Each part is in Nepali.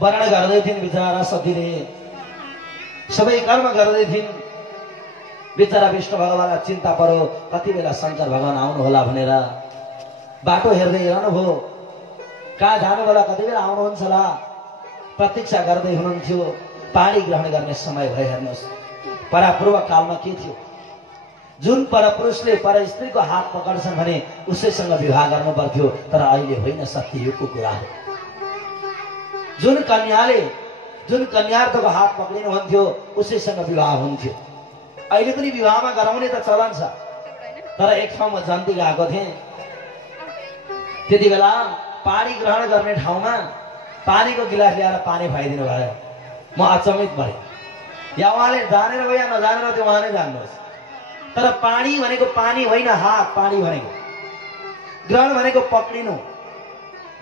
वर्ण गर्दै थिइन् बिचरा सतीले, सबै कर्म गर्दै थिइन्। बिचरा विष्णु भगवानलाई चिन्ता पर्यो कति बेला शंकर भगवान आउनु होला भनेर। बाटो हेर्दै रहनु भयो, कहाँ जानु होला, कति बेला आउनुहुन्छ होला, प्रतीक्षा गर्दै हुनुहुन्थ्यो। पानी ग्रहण गर्ने समय भयो। हेर्नुहोस् परापूर्व कालमा के थियो, जुन परपुरुषले पर स्त्रीको हात पकड्छन् भने उसैसँग विवाह गर्नु पर्थ्यो। तर अहिले होइन, सत्ययुगको कुरा हो। जुन कन्यार्थको हात पक्रिनु हुन्थ्यो उसैसँग विवाह हुन्थ्यो। अहिले पनि विवाहमा गराउने त चलन छ। तर एक ठाउँमा जन्ती गएको थिएँ, त्यति बेला पानी ग्रहण गर्ने ठाउँमा पानीको गिलास ल्याएर पानी खुवाइदिनु भयो। म अचम्मित भएँ। या उहाँले जानेर हो या नजानेर त्यो उहाँले जान्नुहोस्, तर पानी भनेको पानी होइन, हात पानी भनेको ग्रहण भनेको पक्रिनु।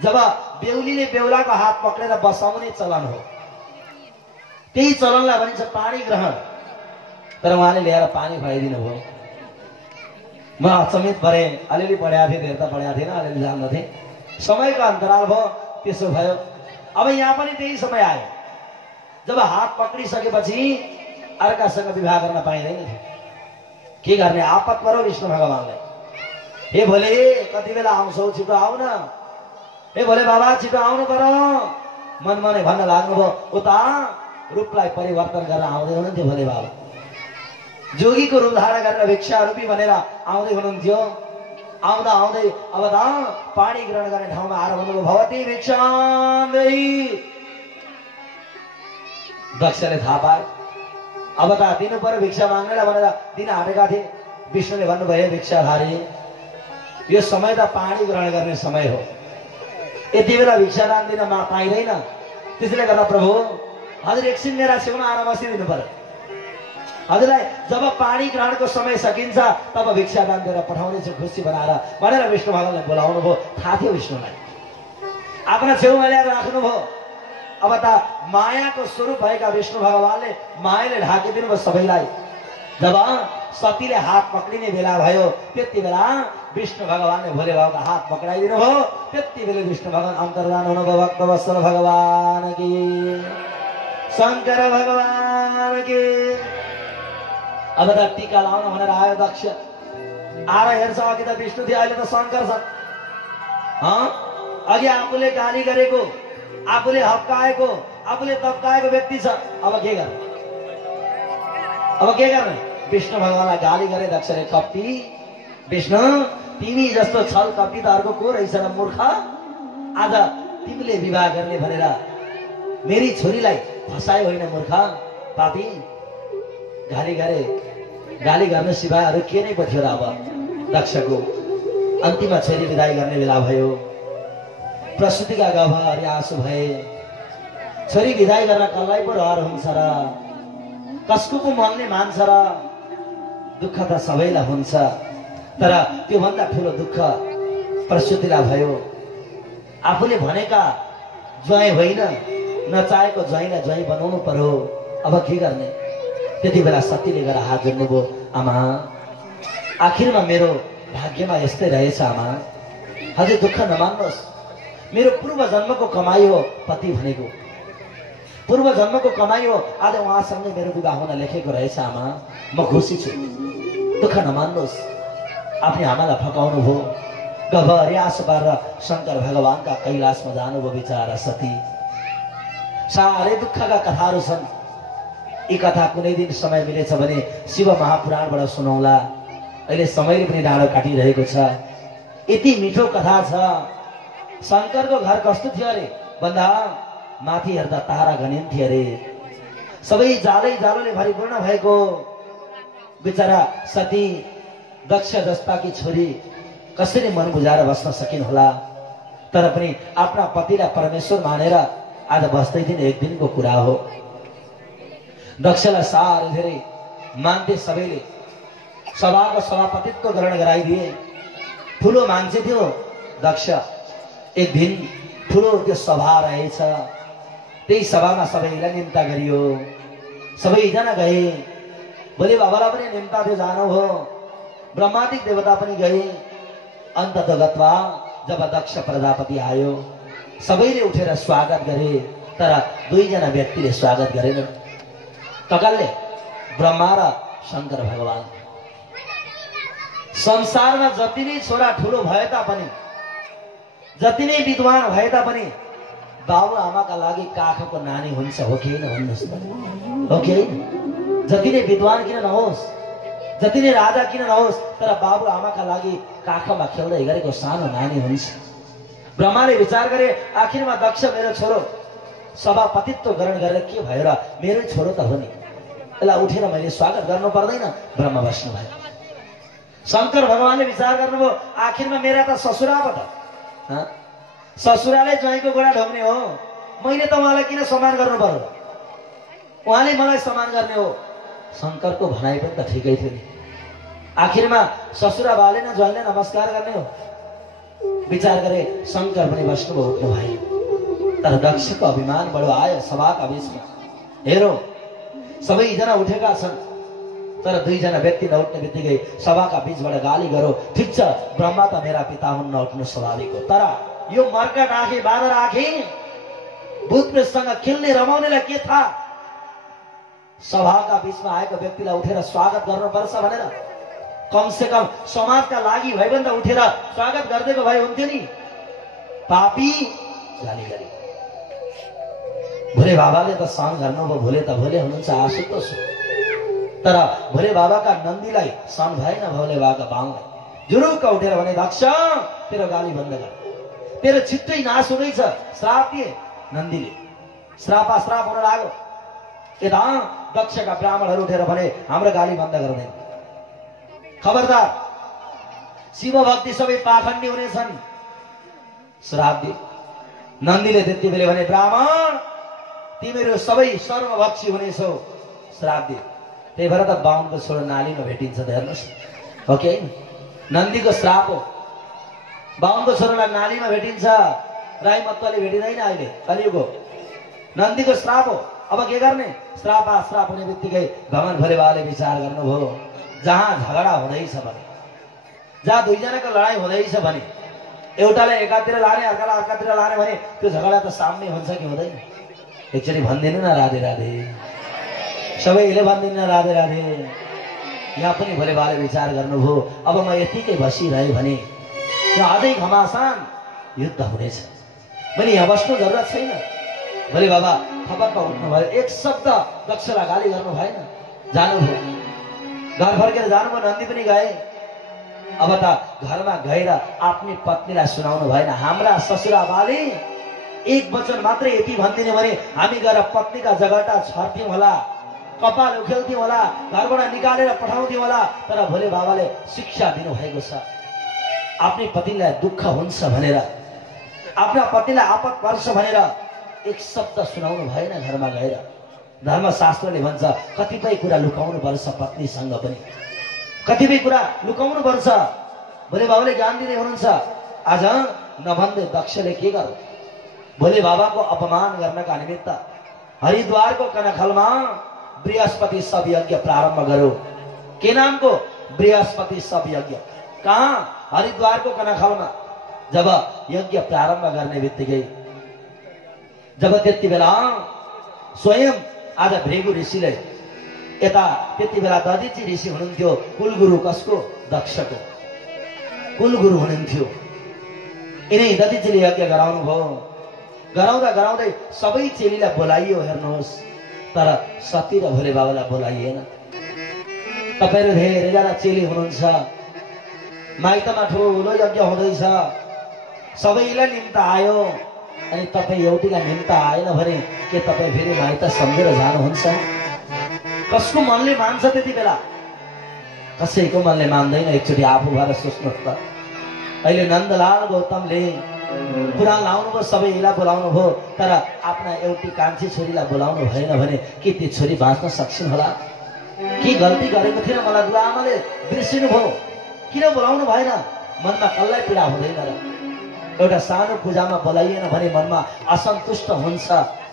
जब बेहुलीले बेहुलाको हात पक्रेर बसाउने चलन हो, त्यही चलनलाई भनिन्छ पानी ग्रहण। तर उहाँले ल्याएर पानी खुवाइदिनु भयो। म अचम्मित परेँ। अलिअलि पढेको थिएँ, धेर त पढेको थिएन, अलिअलि जान्दथेँ। समयको अन्तराल भयो, त्यसो भयो। अब यहाँ पनि त्यही समय आयो जब हात पक्रिसकेपछि अर्कासँग विवाह गर्न पाइँदैन थियो। के गर्ने, आपत पर्यो विष्णु भगवानलाई। हे भोले कति बेला आउँछौ, छिटो आउन। हे भोले बाबा छिटो आउनु पर्यो। मनमनै भन्न लाग्नुभयो। उता रूपलाई परिवर्तन गरेर आउँदै हुनुहुन्थ्यो भोले बाबा। जोगीको रूप धारण गरेर भिक्षा रूपी भनेर आउँदै हुनुहुन्थ्यो। आउँदा आउँदै अब त पानी ग्रहण गर्ने ठाउँमा आएर भन्नुभयो, भवती भिक्षान्दै। दक्षले थाहा पाए अब त दिनु पर्यो भिक्षा माग्नेलाई भनेर दिन आँटेका थिए। विष्णुले भन्नुभयो, भिक्षाधारी यो समय त पानी ग्रहण गर्ने समय हो, यति बेला भिक्षादान दिन पाइँदैन। त्यसले गर्दा प्रभु हजुर एकछिन मेरा छेउमा आएर बसिदिनु पर्यो। हजुरलाई जब पानी ग्रहणको समय सकिन्छ तब भिक्षादान दिएर पठाउनेछु खुसी बनाएर भनेर विष्णु भगवानले बोलाउनु भयो। थाहा थियो विष्णुलाई, आफ्ना छेउमा ल्याएर राख्नुभयो। अब त मायाको स्वरूप भएका विष्णु भगवानले मायाले ढाकिदिनु भयो सबैलाई। जब सतीले हात पक्रिने बेला भयो त्यति बेला विष्णु भगवानले भोले बाबाको हात पक्राइदिनु भयो। त्यति बेला विष्णु भगवान अन्तर्धान हुनुभयो। भक्तवत्सल भगवान की, शंकर भगवान की। अब त टीका लाउन भनेर आयो दक्ष। आएर हेर्छ अघि त विष्णु थियो, अहिले त शंकर छ। अघि आफूले गाली गरेको, आफूले हप्काएको, आफूले तप्काएको व्यक्ति छ। अब के गर्ने, अब के गर्ने? विष्णु भगवानलाई गाली गरे दक्षले। कपटी विष्णु, तिमी जस्तो छल कपटी त अर्को को रहेछ र मूर्ख। आज तिमीले विवाह गर्ने भनेर मेरी छोरीलाई फसायो होइन मूर्ख, पापी। गाली गरे। गाली गर्न सिवाय अरू के नै पर्थ्यो र। अब दक्षको अन्तिममा छोरी विदाई गर्ने बेला भयो। प्रसुतिका गभर आँसु भए। छोरी विदाई गर्न कसलाई पो रहर हुन्छ र, कसको पो मनले मान्छ र। दुःख त सबैलाई हुन्छ, तर त्योभन्दा ठुलो दुःख प्रसुतिलाई भयो। आफूले भनेका ज्वाइँ होइन, नचाहेको ज्वाइँलाई ज्वाइँ बनाउनु पर्यो। अब के गर्ने? त्यति बेला सतीले गएर हात जोड्नुभयो। आमा, आखिरमा मेरो भाग्यमा यस्तै रहेछ आमा, हजुर दुःख नमान्नुहोस्। मेरो पूर्व जन्मको कमाई हो पति भनेको, पूर्व जन्मको कमाई हो। आज उहाँसँगै मेरो विवाह हुन लेखेको रहेछ आमा, म खुसी छु, दुःख नमान्नुहोस्। आफ्नै आमालाई फकाउनु भयो। गभरी आँसु पारेर शंकर भगवानका कैलाशमा जानुभयो बिचरा सती। साह्रै दुःखका कथाहरू छन्। यी कथा कुनै दिन समय मिलेछ भने शिव महापुराणबाट सुनाउला। अहिले समयले पनि डाँडो काटिरहेको छ। यति मिठो कथा छ। शंकरको घर कस्तो थियो अरे भन्दा माथि हेर्दा तारा गनिन्थे अरे। सबै जालै जालोले भरिपूर्ण भएको। बिचरा सती दक्ष जस्ताकी छोरी कसरी मन बुझाएर बस्न सकिन् होला। तर पनि आफ्ना पतिलाई परमेश्वर मानेर आज बस्दै थिइन्। एक दिनको कुरा हो। दक्षलाई साह्रै धेरै मान्थे सबैले। सभाको सभापतित्व ग्रहण गराइदिए। ठुलो मान्छे थियो दक्ष। एक दिन ठुलो त्यो सभा रहेछ। त्यही सभामा सबैलाई निम्ता गरियो। सबैजना गए। भोलि बाबालाई पनि निम्ता थियो, जानुभयो। ब्रह्मादिक देवता पनि गए। अन्ततः गत्वा जब दक्ष प्रजापति आयो सबैले उठेर स्वागत गरे। तर दुईजना व्यक्तिले स्वागत गरेनन्। ककालले ब्रह्मा र शंकर भगवान। संसारमा जति नै छोरा ठुलो भए तापनि, जति नै विद्वान भए तापनि बाबु आमाका लागि काखको नानी हुन्छ, हो कि होइन भन्नुहोस् त? हो कि होइन? जति नै विद्वान किन नहोस्, जति नै राजा किन नहोस्, तर बाबु आमाका लागि काखमा खेल्दै गरेको सानो नानी हुन्छ। ब्रह्माले विचार गरे, आखिरमा दक्ष मेरो छोरो सभापतित्व ग्रहण गरेर के भयो र? मेरै छोरो त हो नि, यसलाई उठेर मैले स्वागत गर्नु पर्दैन? ब्रह्मा बस्नु भयो। शंकर भगवानले विचार गर्नुभयो, आखिरमा मेरा त ससुरा पो त, ससुराले ज्वाइँको गोडा ढोग्ने हो, मैले त उहाँलाई किन सम्मान गर्नु पर्यो? उहाँले मलाई सम्मान गर्ने हो। शंकरको भनाइ पनि त ठिकै थियो नि, आखिरमा ससुरा बाले न ज्वाइँलाई नमस्कार गर्ने हो। विचार गरे, शंकर पनि बस्नुभयो, उठ्नु भयो। तर दक्षको अभिमान बडो आयो सभाका बीचमा। हेरो, सबैजना उठेका छन्, तर दुईजना व्यक्ति नउठ्ने बित्तिकै सभाका बीचबाट गाली गरो। ठिक छ, ब्रह्मा त मेरा पिता हुन्, नउठ्नु स्वाभाविक हो, तर यो मर्कट आँखी बाँदर आँखी भूतप्रेतसँग खेल्ने रमाउनेलाई के थाहा? सभाका बीचमा आएको व्यक्तिलाई उठेर स्वागत गर्नुपर्छ भनेर कमसे कम समाजका लागि भए पनि त उठेर स्वागत गरिदिएको भए हुन्थ्यो नि। पापी गाली गरे। भोले बाबाले त सहन गर्नुभयो, भोले त भोले हुनुहुन्छ, आशुतोष, तर भोले बाबाका नन्दीलाई सहन भएन। भोले बाबाका बाउलाई जुरुक्क उठेर भने, दक्ष तेरो गाली बन्द गर, तेरो छिट्टै नाश हुँदैछ। श्राप दिए नन्दीले, श्राप हुन लाग्यो। यता दक्षका ब्राह्मणहरू उठेर भने, हाम्रो गाली बन्द गर्दैन, खबरदार, शिव भक्ति सबै पाखण्डी हुनेछन्। श्राप दिए। नन्दीले त्यति बेला भने, ब्राह्मण तिमीहरू सबै सर्वभक्षी हुनेछौ, श्राप दिए। त्यही भएर त बाहुनको छोरो नालीमा भेटिन्छ, हेर्नुहोस्, हो कि होइन? नन्दीको श्राप हो, बाहुनको छोरोलाई नालीमा भेटिन्छ, राई मतले भेटिँदैन अहिले कलियुगको। नन्दीको श्राप हो। अब के गर्ने? श्राप हुने बित्तिकै भगवान भोले बाबाले विचार गर्नुभयो, जहाँ झगडा हुँदैछ भने, जहाँ दुईजनाको लडाइँ हुँदैछ भने, एउटालाई एकातिर लाने अर्कालाई अर्कातिर लाने भने त्यो झगडा त सामने हुन्छ कि हुँदैन? एकचोटि भनिदिनु न राधे राधे, सबैले भनिदिनु न राधे राधे। यहाँ पनि भोले बाबाले विचार गर्नुभयो, अब म यतिकै बसिरहे भने यहाँ अझै घमासान युद्ध हुनेछ, मैले यहाँ बस्नु जरुरत छैन। भोले बाबा थपक्क उठ्नु भयो, एक शब्द दक्षलाई गाली गर्नु भएन, जानुभयो, घर फर्केर जानुभयो। नन्दी पनि गए। अब त घरमा गएर आफ्नी पत्नीलाई सुनाउनु भएन, हाम्रा ससुरा बाले एक वचन मात्रै यति भनिदिने भने हामी गएर पत्नीका जगटा छर्थ्यौँ होला, कपाल उखेल्थ्यौँ होला, घरबाट निकालेर पठाउँथ्यौँ होला। तर भोले बाबाले शिक्षा दिनुभएको छ, आफ्नै पतिलाई दुःख हुन्छ भनेर, आफ्ना पतिलाई आपत पर्छ भनेर एक शब्द सुनाउनु भएन। घरमा गएर धर्मशास्त्रले भन्छ, कतिपय कुरा लुकाउनु पर्छ, पत्नीसँग पनि कतिपय कुरा लुकाउनु पर्छ। भोले बाबाले ज्ञान दिँदै हुनुहुन्छ। आज नभन्दै दक्षले के गर्यो? भोले बाबाको अपमान गर्नका निमित्त हरिद्वारको कनखलमा बृहस्पति सब यज्ञ प्रारम्भ गर्यो। के नामको? बृहस्पति सब यज्ञ। कहाँ? हरिद्वारको कनखलमा। जब यज्ञ प्रारम्भ गर्ने बित्तिकै, जब त्यति बेला स्वयं आज भृगु ऋषिले, यता त्यति बेला दधिची ऋषि हुनुहुन्थ्यो, कुलगुरु कसको? दक्षको कुलगुरु हुनुहुन्थ्यो। यिनै दधिचीले यज्ञ गराउनु भयो। गराउँदा गराउँदै सबै चेलीलाई बोलाइयो, हेर्नुहोस्, तर सती र भोले बाबालाई बोलाइएन। तपाईहरु धेरैजना चेली हुनुहुन्छ, माइतमा ठुलो यज्ञ हुँदैछ, सबैलाई निम्ता आयो, अनि तपाईँ एउटीलाई निम्ता आएन भने के तपाईँ फेरि माइत सम्झेर जानुहुन्छ? कसको मनले मान्छ त्यति बेला? कसैको मनले मान्दैन। एकचोटि आफू भएर सोच्नुहोस् त। अहिले नन्दलाल गौतमले पुराण लाउनु भयो, सबैलाई बोलाउनु भयो, तर आफ्ना एउटी कान्छी छोरीलाई बोलाउनु भएन भने के त्यो छोरी बाँच्न सक्छिन् होला? के गल्ती गरेको थिएन? मलाई बुवाआमाले बिर्सिनु भयो, किन बोलाउनु भएन? मनमा कसलाई पीडा हुँदैन र? एउटा सानो पूजामा बोलाइएन भने मनमा असन्तुष्ट हुन्छ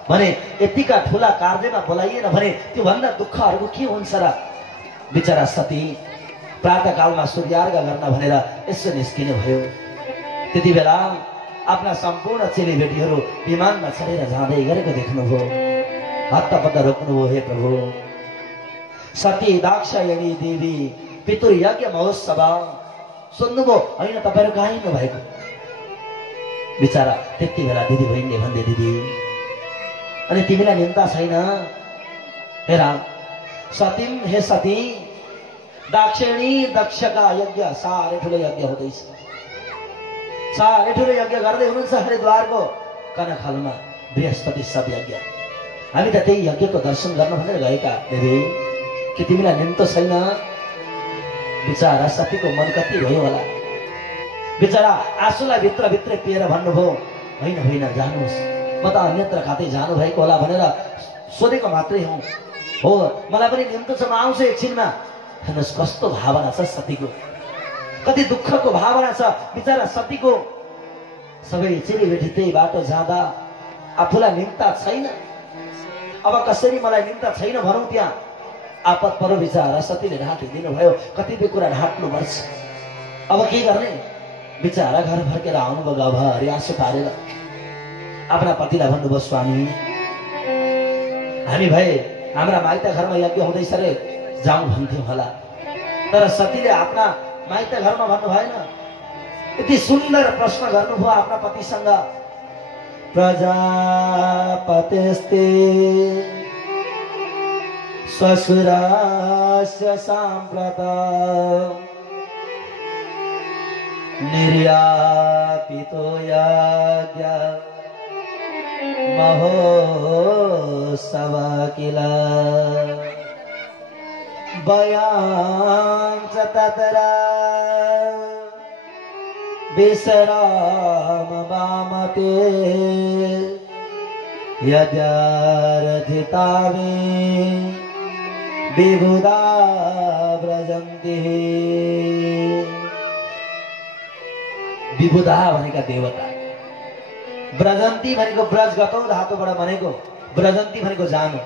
भने, यतिका ठुला कार्यमा बोलाइएन भने त्योभन्दा दुःखहरूको के हुन्छ र? बिचरा सती प्रातःकालमा सूर्यार्घ गर्न भनेर यसो निस्किनु भयो। त्यति बेला आफ्ना सम्पूर्ण चेलीबेटीहरू विमानमा चढेर जाँदै गरेको देख्नुभयो। हत्तपत्त रोक्नुभयो। हे प्रभु, सती दाक्षायणी देवी पितृयज्ञ महोत्सव सुन्नुभयो होइन? तपाईँहरू कहाँ हिँड्नु भएको? बिचरा त्यति बेला दिदी बहिनीले भन्दै, दिदी अनि तिमीलाई निम्ता छैन? हेर सतीम, हे सती दाक्षिणी दक्षका यज्ञ साह्रै ठुलो यज्ञ हुँदैछ। साह्रै ठुलो यज्ञ गर्दै हुनुहुन्छ हरिद्वारको कनखलमा बृहस्पति सब यज्ञ। हामी त त्यही यज्ञको दर्शन गर्न भनेर गएका। देवी के तिमीलाई निम्तो छैन? बिचरा सतीको मन कति भयो होला। बिचरा आँसुलाई भित्रभित्रै पिएर भन्नुभयो, होइन होइन जानुहोस्, म त अन्यत्र खातै जानु भएको होला भनेर सोधेको मात्रै हुँ। हो मलाई पनि निम्तो छ, म आउँछु एकछिनमा। हेर्नुहोस् कस्तो भावना छ सतीको, कति दुःखको भावना छ बिचरा सतीको। सबै चेलीबेटी त्यही बाटो जाँदा आफूलाई निम्ता छैन, अब कसरी मलाई निम्ता छैन भनौँ? त्यहाँ आपत परो बिचरा सतीले ढाँटिदिनु भयो। कतिपय कुरा ढाँट्नुपर्छ, अब के गर्ने? बिचरा घर फर्केर आउनुभयो, गाउँभरि आँसु पारेर आफ्ना पतिलाई भन्नुभयो, स्वामी हामी भए हाम्रा माइत घरमा यज्ञ हुँदैछ रे, जाउँ भन्थ्यौँ होला। तर सतीले आफ्ना माइत घरमा भन्नु भएन। यति सुन्दर प्रश्न गर्नुभयो आफ्ना पतिसँग। प्रजापतिस्ते श्वशुरास्य साम्प्रतं निर्यापितो यज्ञ महोत्सव किल वयं च तत्र विश्राम वामते यद्यार्थिता मे विबुधा व्रजन्ति। विबुधा भनेका देवता, व्रजन्ती भनेको ब्रजगतौ धातुबाट बनेको, व्रजन्ती भनेको जानु,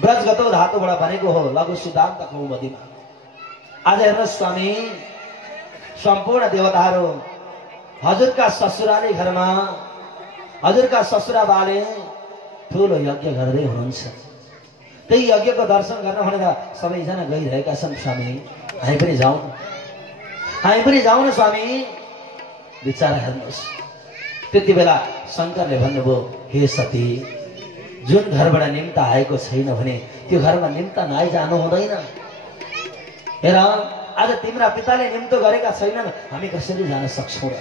ब्रजगतौ धातुबाट बनेको हो लघु सिद्धान्त कौमुदीमा। आज हेर्नुहोस् स्वामी, सम्पूर्ण देवताहरू हजुरका ससुराली घरमा, हजुरका ससुराबाले ठुलो यज्ञ गर्दै हुनुहुन्छ। त्यही यज्ञको दर्शन गर्न भनेर सबैजना गइरहेका छन्। स्वामी हामी पनि जाउँ, हामी पनि जाउँ न स्वामी। विचार हेर्नुहोस्, त्यति बेला शङ्करले भन्नुभयो, हे सती जुन घरबाट निम्ता आएको छैन भने त्यो घरमा निम्ता नआइजानु हुँदैन। हेर आज तिम्रा पिताले निम्तो गरेका छैनन्, हामी कसरी जान सक्छौँ र?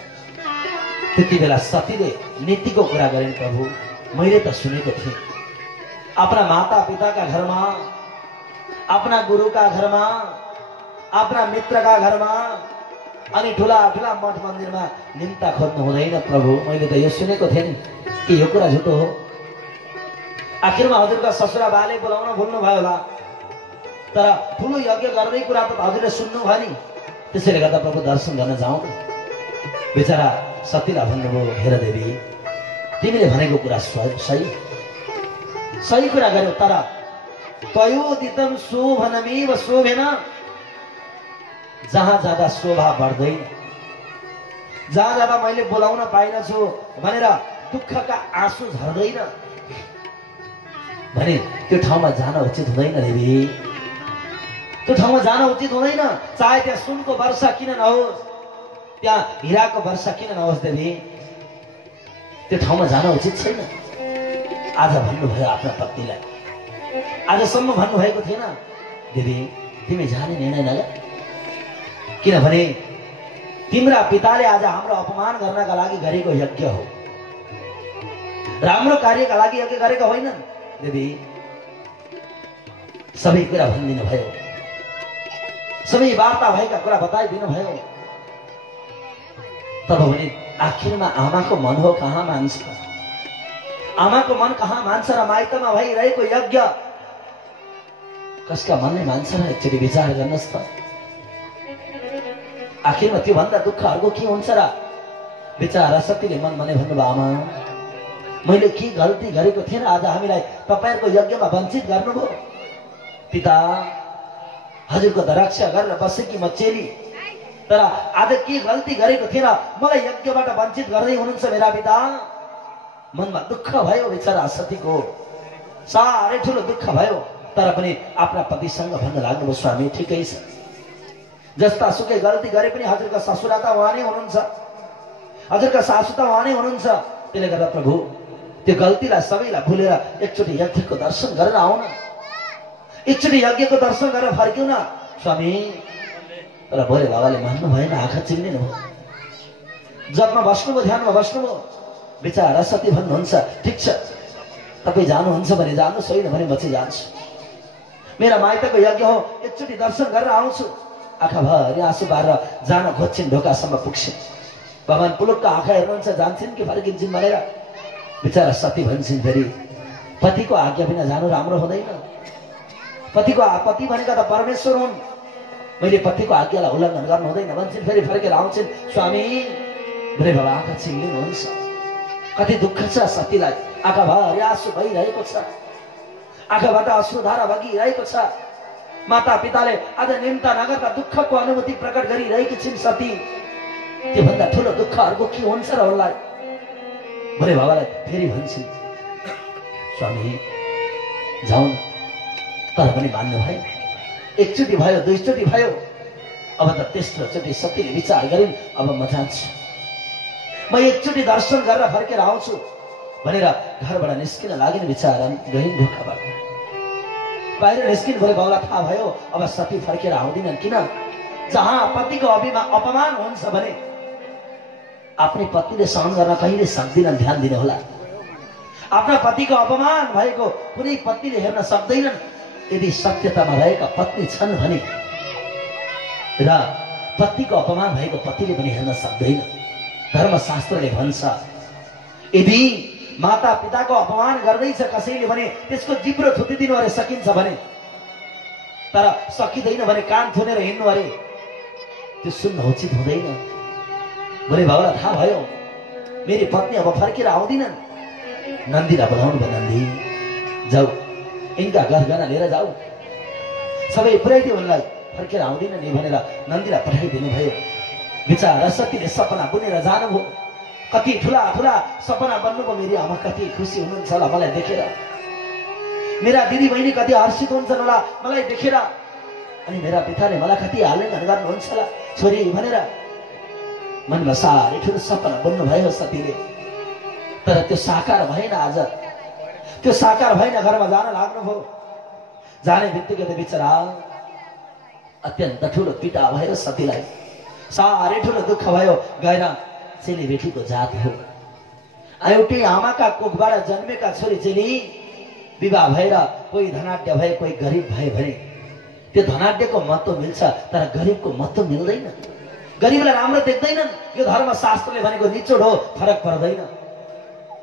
त्यति बेला सतीले नीतिको कुरा गरिन्। प्रभु मैले त सुनेको थिएँ आफ्ना माता पिताका घरमा, आफ्ना गुरुका घरमा, आफ्ना मित्रका घरमा अनि ठुला ठुला मठ मन्दिरमा निम्ता खोज्नु हुँदैन। प्रभु मैले त यो सुनेको थिएँ नि, कि यो कुरा झुटो हो? आखिरमा हजुरका ससुरा बाले बोलाउन भुल्नु भयो होला, तर ठुलो यज्ञ गर्दै कुरा त हजुरले सुन्नु भयो नि। त्यसैले गर्दा प्रभु दर्शन गर्न जाउँ। बिचरा सतीलाई भन्नुभयो, हेर देवी तिमीले भनेको कुरा सही सही कुरा गर्यो, तर त्वयोदितं शोभनमेव शोभेन। जहाँ जाँदा शोभा बढ्दैन, जहाँ जाँदा मैले बोलाउन पाइनछु भनेर दुःखका आँसु झर्दैन भने त्यो ठाउँमा जान उचित हुँदैन देवी, त्यो ठाउँमा जान उचित हुँदैन। चाहे त्यहाँ सुनको वर्षा किन नहोस्, त्यहाँ हिराको वर्षा किन नहोस् देवी, त्यो ठाउँमा जान उचित छैन। आज भन्नुभयो आफ्ना पत्नीलाई, आजसम्म भन्नुभएको थिएन दिदी तिमी जाने निर्णय नगर, किनभने तिम्रा पिताले आज हाम्रो अपमान गर्नका लागि गरेको यज्ञ हो, राम्रो कार्यका लागि यज्ञ गरेको होइन। दिदी सबै कुरा भनिदिनु भयो, सबै वार्ता भएका कुरा बताइदिनु भयो। तब भने आखिरमा आमाको मन हो कहाँ मान्छ, आमाको मन कहाँ मान्छ र माइतमा भइरहेको यज्ञ कसका मनले मान्छ र एकचोटि विचार गर्नुहोस् त। आखिरमा त्यो भन्दा दुःख अर्को के हुन्छ र? बिचारा सतीले मन भने भन्नुभयो, आमा मैले के गल्ती गरेको थिएन आज हामीलाई तपाईहरुको यज्ञमा वञ्चित गर्नुभयो? पिता हजुरको त रक्षा गरेर बसेकी म चेली, तर आज के गल्ती गरेको थिएन, मलाई यज्ञबाट वञ्चित गर्दै हुनुहुन्छ मेरा पिता। मनमा दुःख भयो बेचारा सतीको, साह्रै ठुलो दुःख भयो। तर पनि आफ्ना पतिसँग भन्न लाग्नुभयो, स्वामी ठिकै छ, जस्ता सुकै गल्ती गरे पनि हजुरका ससुरा त उहाँ नै हुनुहुन्छ, हजुरका सासु त उहाँ नै हुनुहुन्छ। त्यसले गर्दा प्रभु त्यो गल्तीलाई सबैलाई भुलेर एकचोटि यज्ञको दर्शन गरेर आउन, एकचोटि यज्ञको दर्शन गरेर फर्क्यौ न स्वामी। तर भोले बाबाले मान्नु भएन, आँखा चिम्लिनु भयो, जपमा बस्नुभयो, ध्यानमा बस्नुभयो। बिचारा सती भन्नुहुन्छ, ठिक छ तपाईँ जानुहुन्छ भने जानुहोस्, होइन भने म चाहिँ जान्छु, मेरा माइतको यज्ञ हो, एकचोटि दर्शन गरेर आउँछु। आँखाभरि आँसु बारेर जान खोज्छिन्, ढोकासम्म पुग्छिन्। भगवान पुलुकको आँखा हेर्नुहुन्छ, जान्छन् कि फर्किन्छन् भनेर। बिचारा सती भन्छन् फेरि, पतिको आज्ञा बिना जानु राम्रो हुँदैन, पति भनेका त परमेश्वर हुन्, मैले पतिको आज्ञालाई उल्लङ्घन गर्नु हुँदैन भन्छन्। फेरि फर्केर आउँछन्, स्वामी भोले बाबा आँखा चिम्लिनुहुन्छ, कति दुःख छ सतीलाई, आँखाभरि आँसु भइरहेको छ, आँखाबाट अश्रुधारा बगिरहेको छ। माता पिताले आज निम्ता नगर्दा दुःखको अनुभूति प्रकट गरिरहेकी छिन् सती। त्योभन्दा ठुलो दुःख अर्को के हुन्छ र उनलाई। भोले बाबालाई फेरि भन्छन्, स्वामी जाउँ न, तर पनि मान्नु भएन। एकचोटि भयो, दुईचोटि भयो, अब त तेस्रोचोटि सतीले विचार गरिन्, अब म जान्छु, म एकचोटि दर्शन गरेर फर्केर आउँछु भनेर घरबाट निस्किन लागिन्। विचार गइन् ढोकाबाट, बाहिर निस्किन्। भोले बाबालाई थाहा भयो अब सती फर्केर आउँदिनन्। किन? जहाँ पतिको अपमान हुन्छ भने आफ्नै पतिले सहन गर्न कहिले सक्दिनन्। ध्यान दिनु होला, आफ्ना पतिको अपमान भएको कुनै पत्नीले हेर्न सक्दैनन्। यदि सत्यतामा रहेका पत्नी छन् भने र पतिको अपमान भएको पतिले पनि हेर्न सक्दैन। धर्मशास्त्रले भन्छ, यदि माता पिताको अपमान गर्दैछ कसैले भने त्यसको जिब्रो थुतिदिनु अरे सकिन्छ भने, तर सकिँदैन भने कान थुनेर हिँड्नु अरे, त्यो सुन्न उचित हुँदैन। भोले बाबालाई थाहा भयो मेरी पत्नी अब फर्केर आउँदिनन्। नन्दीलाई बोलाउनु भयो, नन्दी जाऊ, यिनका गहना लिएर जाऊ, सबै पुर्याइदियो उनलाई, फर्केर आउँदिनन् नि भनेर नन्दीलाई पठाइदिनु भयो। बिचारा सतीले सपना बुनेर जानुभयो, कति ठुला ठुला सपना बन्नुभयो। मेरी आमा कति खुसी हुनुहुन्छ होला मलाई देखेर, मेरा दिदी बहिनी कति हर्षित हुन्छन् होला मलाई देखेर, अनि मेरा पिताले मलाई कति आलिङ्गन गर्नुहुन्छ होला छोरी भनेर। मनमा साह्रै ठुलो सपना बन्नु भयो सतीले, तर त्यो साकार भएन। आज त्यो साकार भएन, घरमा जान लाग्नुभयो। जाने बित्तिकै त बिचरा अत्यन्त ठुलो पीडा भयो सतीलाई, साह्रै ठुलो दुःख भयो। गएर चेलीबेटीको जात हो, एउटै आमाका कोखबाट जन्मेका छोरी चेली विवाह भएर कोही धनाढ्य भए, कोही गरिब भए भने त्यो धनाढ्यको महत्त्व मिल्छ, तर गरिबको महत्त्व मिल्दैन। गरिबलाई राम्रो देख्दैनन्। यो धर्मशास्त्रले भनेको निचोड हो, फरक पर्दैन।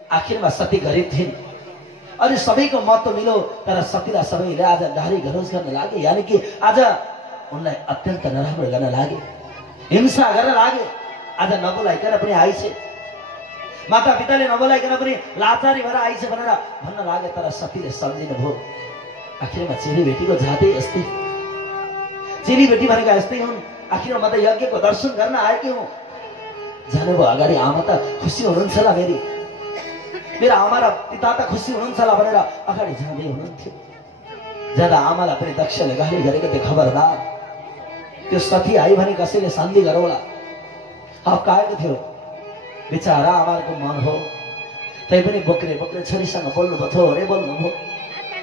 आखिरमा सती गरिब थिइन्, अनि सबैको महत्त्व मिल्यो, तर सतीलाई सबैले आज गाली गलौज गर्न लागे, यानि कि आज उनलाई अत्यन्त नराम्रो गर्न लागे, हिंसा गर्न लागे। आज नबोलाइकन पनि आइछ, माता पिताले नबोलाइकन पनि लाचारी भएर आइछ भनेर भन्न लागे, तर सतीले सम्झिनु भयो आखिरमा चेलीबेटीको जातै यस्तै, चेलीबेटी भनेका यस्तै हुन्। आखिरमा म त यज्ञको दर्शन गर्न आएकी हुँ। जानुभयो अगाडि, आमा त खुसी हुनुहुन्छ होला, मेरो आमा र पिता त खुसी हुनुहुन्छ होला भनेर अगाडि जाँदै हुनुहुन्थ्यो। जाँदा आमालाई पनि दक्षले गाली गरेको थियो, खबरदार त्यो सती आई भने कसैले शान्ति गरौला, हप्काएको थियो। बिचारा आमाको मन हो, तै पनि बोक्रे बोक्रे छोरीसँग बोल्नुभयो, थोरै बोल्नुभयो।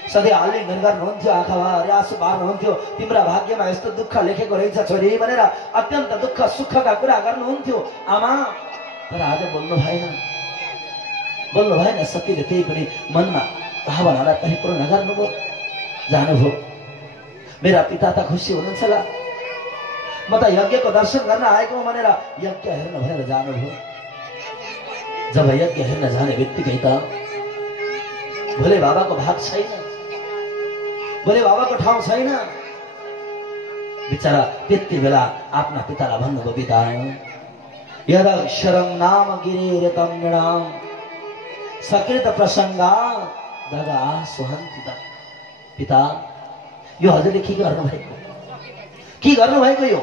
सधैँ आलिङ्गन गर्नुहुन्थ्यो, आँखाभरि आँसु बार्नुहुन्थ्यो, तिम्रा भाग्यमा यस्तो दुःख लेखेको रहेछ छोरी भनेर अत्यन्त दुःख सुखका कुरा गर्नुहुन्थ्यो आमा। तर आज बोल्नु भएन सतीले, त्यही पनि मनमा भावनालाई परिपूर्ण गर्नुभयो। जानुभयो, मेरा पिता त खुसी हुनुहुन्छ होला, म त यज्ञको दर्शन गर्न आएको भनेर यज्ञ हेर्न भनेर जानुभयो। जब यज्ञ हेर्न जाने बित्तिकै त भोले बाबाको भाग छैन, भोले बाबाको ठाउँ छैन। बिचरा त्यति बेला आफ्ना पितालाई भन्नुभयो, पिता यदक्षरं नाम गिरिरतं नृणां सकृत प्रसंगा दगा सुहन्ति। पिता यो हजुरले के गर्नुभएको यो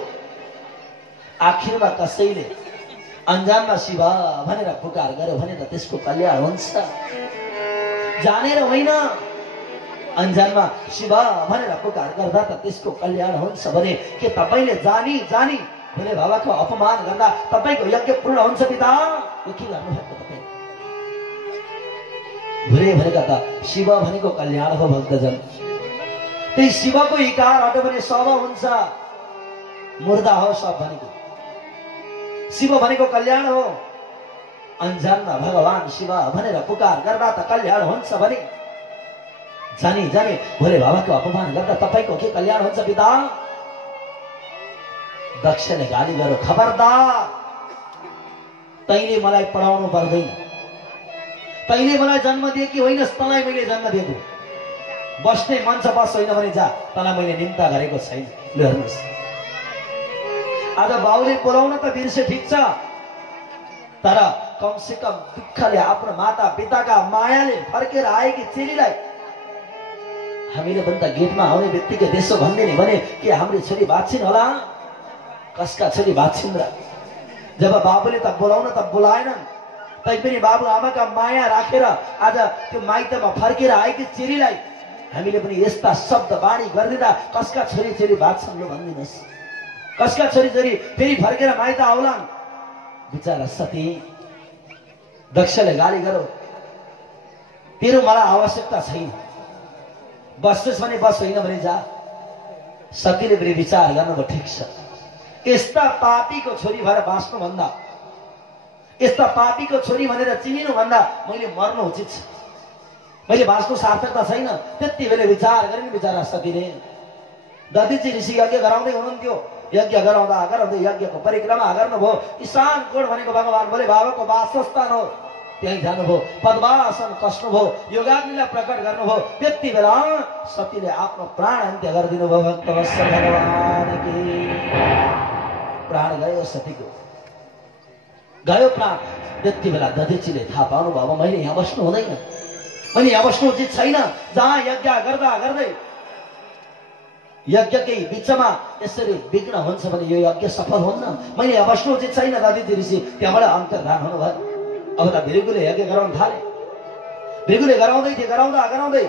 आखिरमा कसैले अन्जानमा शिव भनेर पुकार गर्यो भने त त्यसको कल्याण हुन्छ। जानेर होइन, अन्जानमा शिव भनेर पुकार गर्दा त त्यसको कल्याण हुन्छ भने के तपाईले जानी जानी भोले बाबाको अपमान गर्दा तपाईको यज्ञ पूर्ण हुन्छ पिता? यो के गर्नु भएको तपाईले? भोले भनेका त शिव भनेको कल्याण हो भक्तजन। त्यही शिवको इकार हट्यो भने सब हुन्छ, मुर्दा हो सब भनेको। शिव भनेको कल्याण हो। अन्जानमा भगवान शिव भनेर पुकार गर्दा त कल्याण हुन्छ भने जानी जानी भोले बाबाको अपमान गर्दा तपाईको के कल्याण हुन्छ पिता? दक्षले गाली गर्यो, खबरदार, तैले मलाई पढाउनु पर्दैन, तैले मलाई जन्म दिएकी होइनस्, तँलाई मैले जन्म दिएको। बस्ने मन छ बस, होइन भने जा, तँलाई मैले निम्ता गरेको छैन। ल हेर्नुहोस्, आज बाउले बोलाउन त बिर्से ठिक छ, तर कम से कम दुःखले आफ्नो माता पिताका मायाले फर्केर आएकी चेलीलाई हामीले पनि त गेटमा आउने बित्तिकै त्यसो भन्दिने भने के हाम्रो छोरी बाँच्छिन् होला? कसका छोरी बाँच्छिन् र? जब बाबुले त बोलाउन त बोलाएनन्, तैपनि बाबु आमाका माया राखेर आज त्यो माइतमा फर्केर आएकी चेलीलाई हामीले पनि यस्ता शब्द बाणी गरिदिँदा कसका छोरी छोरी बाँच्छन् ल भन्दिनुहोस्? कसका छोरी छोरी फेरि फर्केर माइत आउलान्? बिचारा सती दक्षले गाली गर्यो, तेरो मलाई आवश्यकता छैन, बस्छस् भने बस, होइन भने जा। सतीले पनि विचार गर्नुभयो, ठिक छ, यस्ता पापीको छोरी भएर बाँच्नु भन्दा, यस्ता पापीको छोरी भनेर चिनिनु भन्दा मैले मर्नु उचित छ, मैले बाँच्नु सार्थकता छैन। त्यति बेला विचार गरिन् बिचारा सतीले। दधिची ऋषि यज्ञ गराउँदै हुनुहुन्थ्यो, यज्ञ गराउँदा गराउँदै यज्ञको परिक्रमा गर्नुभयो। ईशान कोण भनेको भगवान भोले बाबाको वासस्थान हो, त्यही जानुभयो, पद्मासन कस्नुभयो, योगाग्निलाई प्रकट गर्नुभयो। त्यति बेला सतीले आफ्नो प्राण अन्त्य गरिदिनु भयो। भक्तवत्सल भगवान की प्राण गयो, सतीको गयो प्राण। त्यति बेला दधिचीले थाहा पाउनुभयो, अब मैले यहाँ बस्नु हुँदैन, मैले यहाँ बस्नु उचित छैन। जहाँ यज्ञ गर्दा गर्दै यज्ञकै बिचमा यसरी विघ्न हुन्छ भने यो यज्ञ सफल हुन्न, मैले यहाँ बस्नु उचित छैन। दधिची ऋषि त्यहाँबाट अन्तर्धान हुनुभयो। अब त भृगुले यज्ञ गराउन थाले। भृगुले गराउँदै थिए, गराउँदा गराउँदै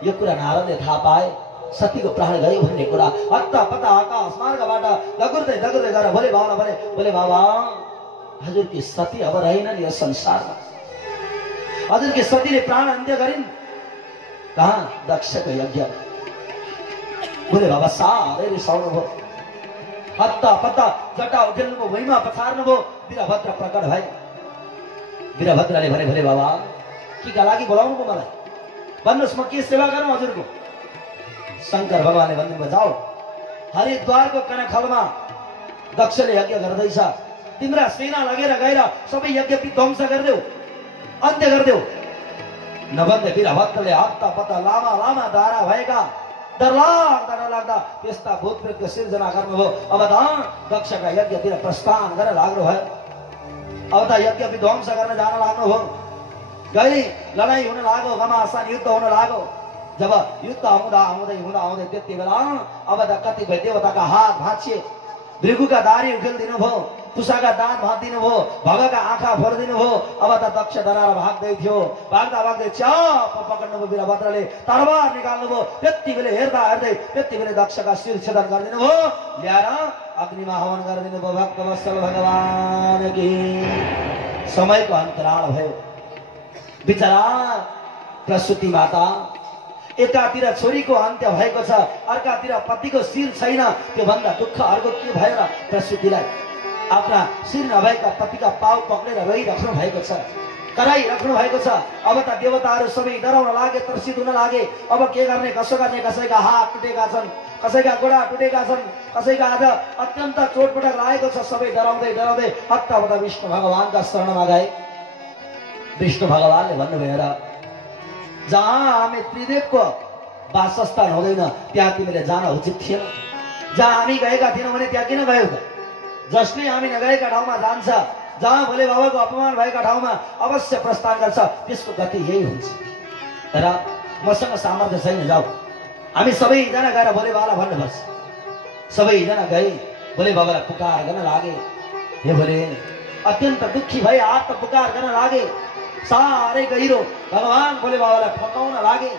यो कुरा नारदले थाहा पाए, सतीको प्राण गयो भन्ने कुरा। हत्ता पत्ता आकाश मार्गबाट दगुर्दै दगुर्दै गएर भोले बाबालाई भने, भोले बाबा हजुरकी सती अब रहेनन् यो संसारमा, हजुरकी सतीले प्राण अन्त्य गरिन्। कहाँ? दक्षको यज्ञ। भोले बाबा साह्रै रिसाउनु भयो, हत्ता पत्ता जटा उठेल्नुभयो, भुइँमा पछार्नुभयो। वीरभद्र प्रकट भए। वीरभद्रले भने, भोले बाबा केका लागि बोलाउनु भयो मलाई? भन्नुहोस्, म के सेवा गरौँ हजुरको? शङ्कर भगवानले भन्नुभयो, जाऊ हरिद्वारको कनखलमा दक्षले यज्ञ गर्दैछ, तिम्रा सेना लगेर गएर सबै यज्ञ ध्वंस गरिदेऊ, अन्त्य गरिदेऊ। नभन्दै वीरभद्रले हत्ता पत्ता लामा लामा धारा भएका डरलाग्दा डरलाग्दा त्यस्ता भूतप्रेतको सिर्जना गर्नुभयो। अब त दक्षका यज्ञतिर प्रस्थान गरेर लाग्नु भयो। अब त यज्ञ विध्वंस गर्न जान लाग्नुभयो। गई लडाई हुन लाग्यो, घमासान युद्ध हुन लाग्यो। जब युद्ध हुँदा आउँदै त्यति बेला अब त कतिपय देवताका हात भाँचिए, भृगुका दारी उखेलिदिनु भयो, तुसाका दाँत भाँचिदिनु भयो, भगका आँखा फोरिदिनु भयो। अब त दक्ष डराएर भाग्दै थियो। भाग्दा भाग्दै च्याप पक्ड्नुभयो वीरभद्रले, तरबार निकाल्नुभयो। त्यति बेला हेर्दा हेर्दै त्यति बेला दक्षका शिर छेदन गरिदिनु भयो, ल्याएर अग्निमा हवन गरिदिनु भयो। भक्तवत्सल भगवान की समयको अन्तराल भयो। बिचरा प्रसूति माता एकातिर छोरीको अन्त्य भएको छ, अर्कातिर पतिको शिर छैन। त्यो भन्दा दुःख अर्को के भयो र? प्रसूतिलाई आफ्ना शिर नभएका पतिका पाउ पक्रेर रोइराख्नु भएको छ, कराइराख्नु भएको छ। अब त देवताहरू सबै डराउन लागे, त्रसित हुन लागे। अब के गर्ने, कसो गर्ने? कसैका हात टुटेका छन्, कसैका गोडा टुटेका छन्, कसैका आज अत्यन्त चोटपटक लागेको छ। सबै डराउँदै डराउँदै हत्तापत्ता विष्णु भगवानका शरणमा गए। विष्णु भगवानले भन्नुभयो, र जहाँ हामी त्रिदेवको वासस्थान हुँदैन त्यहाँ तिमीले जान उचित थिएन। जहाँ हामी गएका थिएनौँ भने त्यहाँ किन गयौ त? जसले हामी नगएका ठाउँमा जान्छ, जहाँ भोले बाबाको अपमान भएका ठाउँमा अवश्य प्रस्थान गर्छ, त्यसको गति यही हुन्छ। तर मसँग सामर्थ्य छैन, जाऊ हामी सबैजना गएर भोले बाबालाई भन्नुपर्छ। सबैजना गए, बोले बाबा पुकार गर्न लागे। हे बोले अत्यंत दुखी भई आत्म पुकार गर्न लागे। सारे गहिरो भगवान बोले बाबालाई फकाउन लागे।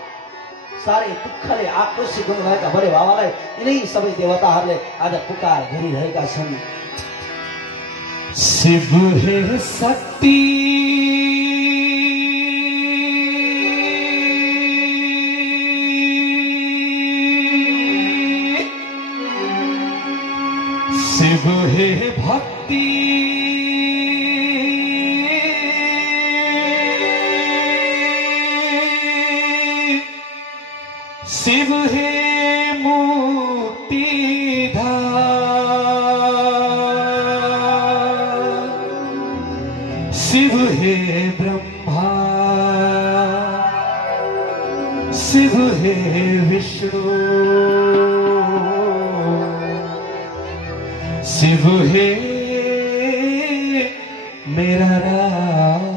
सारे दुःखले आक्रोशित हुनुभएका बोले बाबालाई यिनै सबै देवताहरूले आज पुकार गरिरहेका छन्। शिव हे शक्ति शिव हे भक्ति शिव हे मुक्ति शिव हे ब्रह्मा शिव हे विष्णु शिव हे मेरा राम।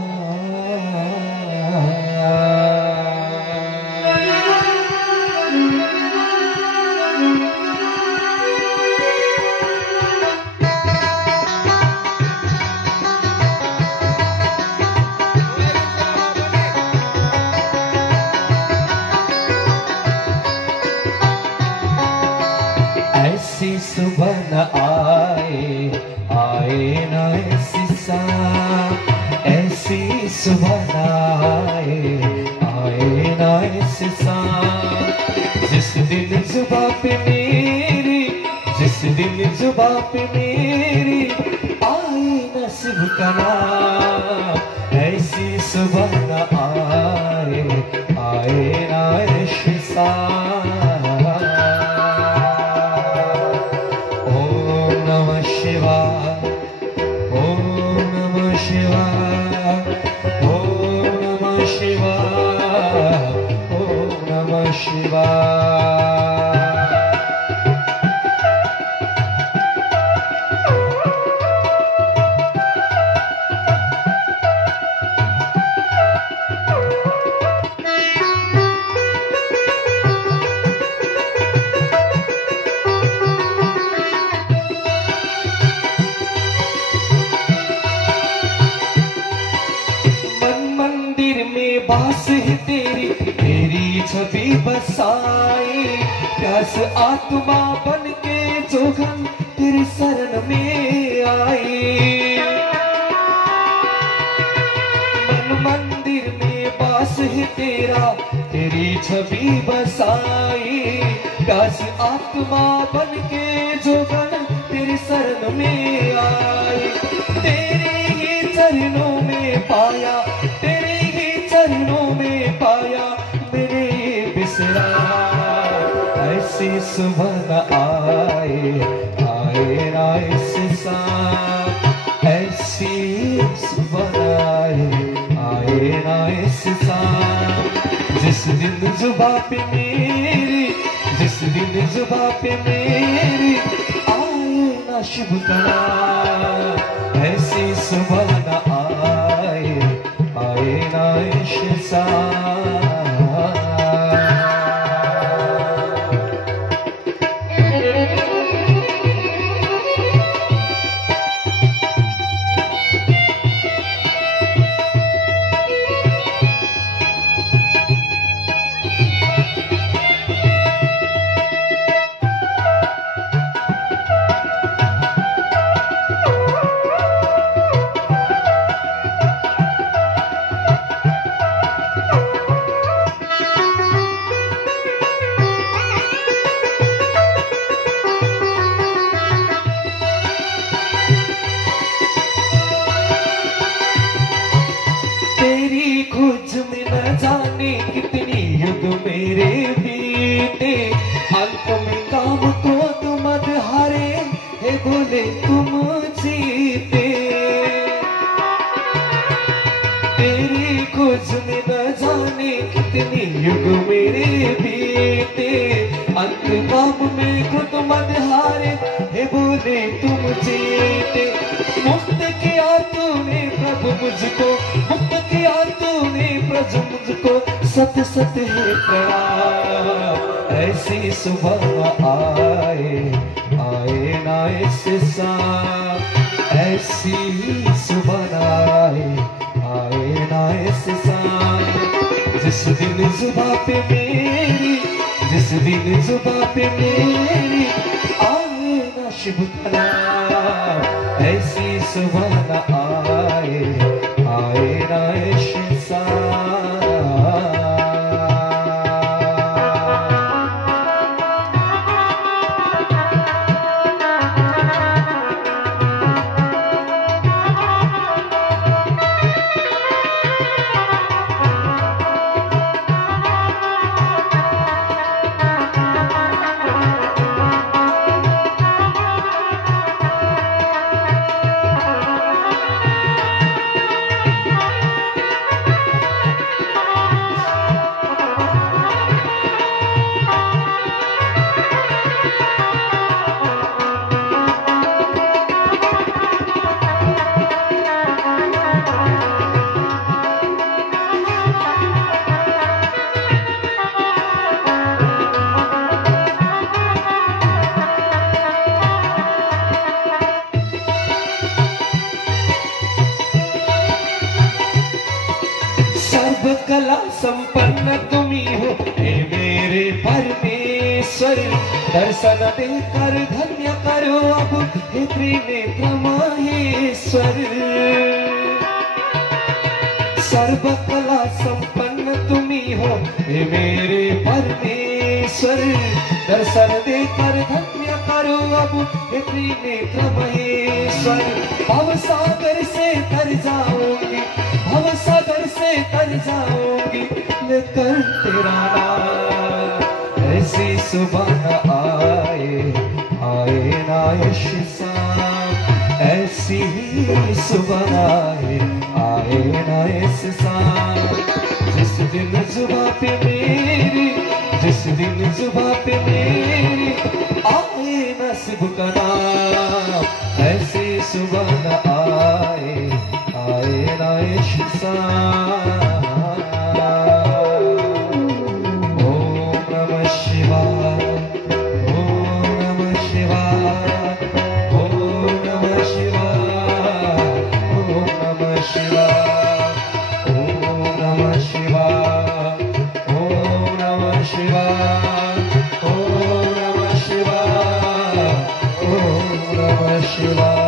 ऐसी सुबह न आए आए न ऐसी शाम। ऐसी सुबह न आए आए न ऐसी शाम। जिस दिन जुबां पे मेरी जिस दिन जुबां पे मेरी आए न शिव का नाम। ऐसी सुबह न आए आए न ऐसी शाम। बास है तेरी तेरी छवि बसाई। प्यास आत्मा बन के जोगन तेरी शरण में आई। मन मंदिर में बास है तेरा तेरी छवि बसाई। प्यास आत्मा बन के जोगन तेरी शरण में आई। तेरे ही चरणों में पाया चरणों में पाया मेरे बिसरा। ऐसी सुबह न आए आए ना ऐसी शाम। ऐसी सुबह न आए आए ना ऐसी शाम। जिस दिन जुबां पे मेरी जिस दिन जुबां पे मेरी आए ना शिव का नाम। ऐसी सुबह न आए आए ना ऐसी शाम। खोज में न जाने कितनी युग मेरे बीते। अंत में काम को तुम हारे हे बोले तुम जीते। तेरी खोज में न जाने कितनी युग मेरे बीते। अंत काम में को तुम हारे हे बोले तुम जीते। मुक्त किया तूने प्रभु मुझको मुक्त किया तूने प्रभु मुझको सत सत है प्रणाम। ऐसी सुबह आए आए ना ऐसे सांप ऐसी सुबह आए ना ऐसे सांप जिस दिन जुबां पे मेरी जिस दिन जुबां पे मेरी आए ना शुभ कलाम ऐसी सुबह न आए ना ऐसे सांप। कला संपन्न तुम्ही हो हे मेरे परमेश्वर दर्शन देकर धन्य करो अब हे त्रिनेत्र महेश्वर। सर्व कला संपन्न तुम्ही हो हे मेरे परमेश्वर दर्शन देकर धन्य करो अब हे त्रिनेत्र महेश्वर। भव सागर से तर जाऊंगी भव सागर से तर जाऊंगी लेकर तेरा नाम ऐसी सुबह न आए ना ऐसे सांप ऐसी ही सुबह आए ना ऐसे सांप जिस दिन जुबां पे मेरी जिस दिन जुबां पे मेरी आए ना शुभ का नाम ऐसी सुबह न आए ना ऐसे सांप। ओम नमः शिवाय ओम नमः शिवाय ओम नमः शिवाय ओम नमः शिवाय ओम नमः शिवाय ओम नमः शिवाय ओम नमः शिवाय ओम नमः शिवाय।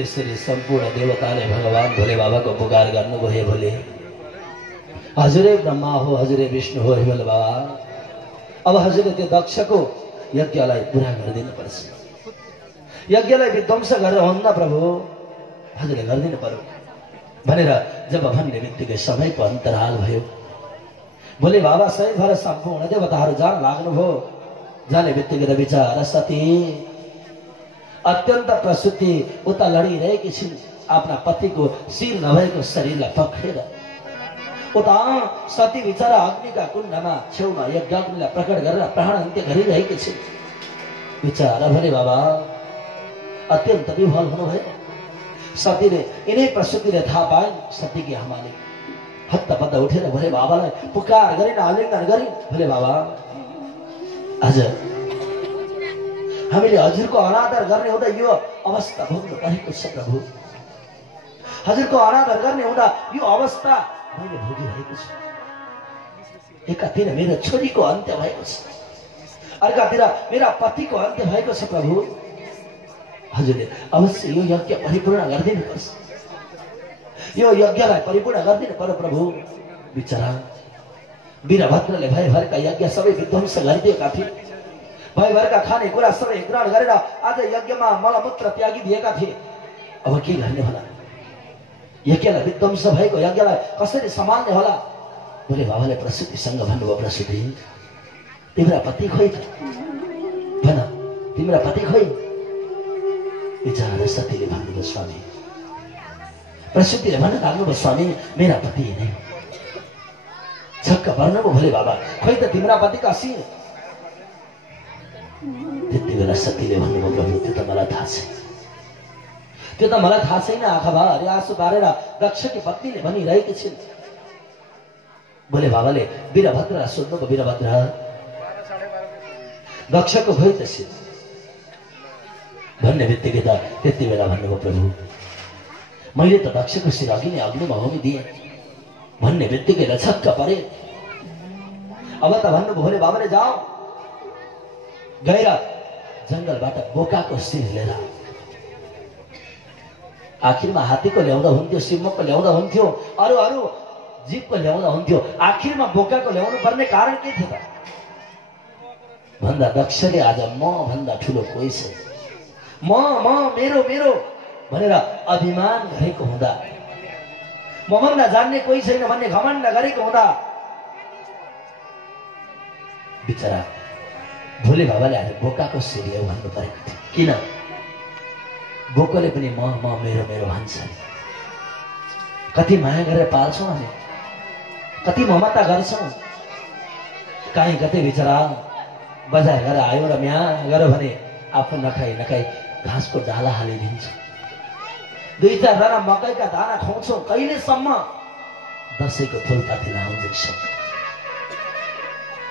यसरी संपूर्ण देवताले भगवान भोले बाबा को पुकार गर्नुभयो। भोले हजुरै ब्रह्मा हो हजुरै विष्णु हो हे भोले बाबा अब हजुरले त्यो दक्षको यज्ञलाई पूरा गरिदिनु पर्छ। यज्ञलाई विध्वंस गरेर हुन्न प्रभु हजुरले गरिदिनु पर्यो भनेर जब भन्ने बित्तिकै समयको अन्तराल भयो। भोले बाबा सबै भएर सम्पूर्ण देवताहरू जान लाग्नुभयो। जाने बित्तिकै त बिचारा सती अत्यन्त प्रसुति उता लडिरहेकी छिन् आफ्ना पतिको शिर नभएको शरीरलाई पक्रेर। उता सती बिचारा अग्निका कुण्डमा छेउमा यज्ञाग्निलाई प्रकट गरेर प्राण अन्त्य गरिरहेकी छिन्। बिचारा भोले बाबा अत्यन्त विह्वल हुनुभयो। सतीले यिनै प्रसुतिले थाहा पाइन्। सतीकी आमाले हत्तपत्त उठेर भोले बाबालाई पुकार गरिन् आलिङ्गन गरिन्। भोले बाबा आज हामीले हजुरको अनादर गर्ने हुँदा यो अवस्था भोग्नु परेको छ प्रभु। हजुरको अनादर गर्ने हुँदा यो अवस्था मैले भोगिरहेको छु। एकातिर मेरो छोरीको अन्त्य भएको छ अर्कातिर मेरा पतिको अन्त्य भएको छ प्रभु। हजुरले अवश्य यो यज्ञ परिपूर्ण गरिदिनु पर्छ। यो यज्ञलाई परिपूर्ण गरिदिनु पर्यो प्रभु। बिचरा वीरभद्रले भयभरका यज्ञ सबै विध्वंस गरिदिएका थिए। भयभरका खानेकुरा सबै ग्रहण गरेर आज यज्ञमा मलमूत्र त्यागिदिएका थिए। अब के गर्ने होला? यज्ञलाई विध्वंस भएको यज्ञलाई कसरी सम्हाल्ने होला? भोले बाबाले प्रसुतिसँग भन्नुभयो, प्रसुति तिम्रा पति खोइ त? भन तिम्रा पति खोइ? बिचारा सतीले भन्नुभयो, स्वामी प्रसुतिले भन्न लाग्नुभयो, स्वामी मेरा पति नै हो। छक्क पर्नुभयो भोले बाबा, खोइ त तिम्रा पतिका शिर? त्यति बेला सतीले भन्नुभयो, प्रभु त्यो त मलाई थाहा छैन, त्यो त मलाई थाहा छैन। आँखाभरि आँसु पारेर दक्षकी पत्नीले भनिरहेकी छिन्। भोले बाबाले वीरभद्रलाई सोध्नुभयो, वीरभद्र दक्षको भयो त शिर भन्ने बित्तिकै त त्यति बेला भन्नुभयो प्रभु मैले त दक्षको शिर अघि नै अग्निमा होमिदिएँ भन्ने बित्तिकै लछक्क परे। अब त भन्नुभयो भोले बाबाले जाऊ गएर जंगलबाट बोकाको शिर लिएर आखिरमा हात्तीको ल्याउँदा हुन्थ्यो, सिंहको ल्याउँदा हुन्थ्यो, अरू अरू जीवको ल्याउँदा हुन्थ्यो, आखिरमा बोकाको ल्याउनु पर्ने कारण के थियो त भन्दा दक्षले आज म भन्दा ठुलो कोही छैन, म मेरो मेरो भनेर अभिमान गरेको हुँदा, म भन्दा जान्ने कोही छैन भन्ने घमण्ड गरेको हुँदा बिचरा भोले बाबाले आज बोकाको शिर ल्याऊ भन्नु परेको थियो। किन? बोकोले पनि म मेरो मेरो भन्छ। कति माया गरेर पाल्छौँ हामी, कति ममता गर्छौँ, काहीँ कतै बिचरा बजार गरेर आयो र म्या गर भने आफू नखाई नखाई घाँसको डाला हालिदिन्छ। 2-4 दाना मकैका दाना खुवाउँछौँ कहिलेसम्म? दसैँको फुलपाती नआउँदैछ।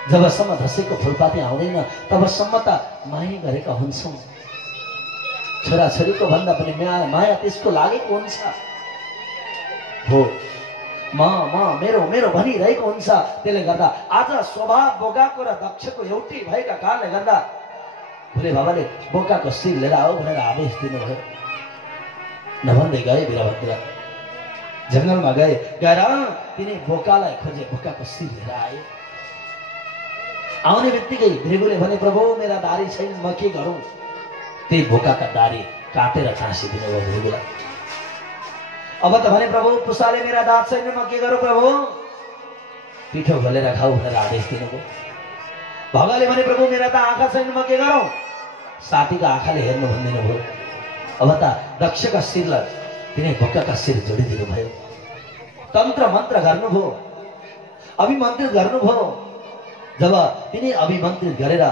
जबसम्म दसैँको फुलपाती आउँदैन तबसम्म त माया गरेका हुन्छौँ। छोराछोरीको भन्दा पनि माया त्यसको लागेको हुन्छ। हो म मेरो मेरो भनिरहेको हुन्छ। त्यसले गर्दा आज स्वभाव बोकाको र दक्षको एउटै भएका कारणले गर्दा भोले बाबाले बोकाको शिर लिएर आऊ भनेर आदेश दिनुभयो। नभन्दै गए वीरभद्र जंगलमा गए, गएर तिनी बोकालाई खोजे, बोकाको शिर लिएर आए। आउने बित्तिकै भृगुले भने प्रभु मेरा दारी छैन, म के गरौँ? त्यही बोकाका दारी काटेर टाँसिदिनु भयो भृगुलाई। अब त भने प्रभु पुसाले मेरा दाँत छैन, म के गरौँ प्रभु? पिठो घोलेर खाऊ भनेर आदेश दिनुभयो। भगाले भने प्रभु मेरा त आँखा छैन, म के गरौँ? साथीको आँखाले हेर्नु भनिदिनु भयो। अब त दक्षका शिरलाई तिनै बोकाका शिर जोडिदिनु भयो। तन्त्र मन्त्र गर्नुभयो, अभिमन्त्रित गर्नुभयो। जब तिनी अभिमन्त्रित गरेर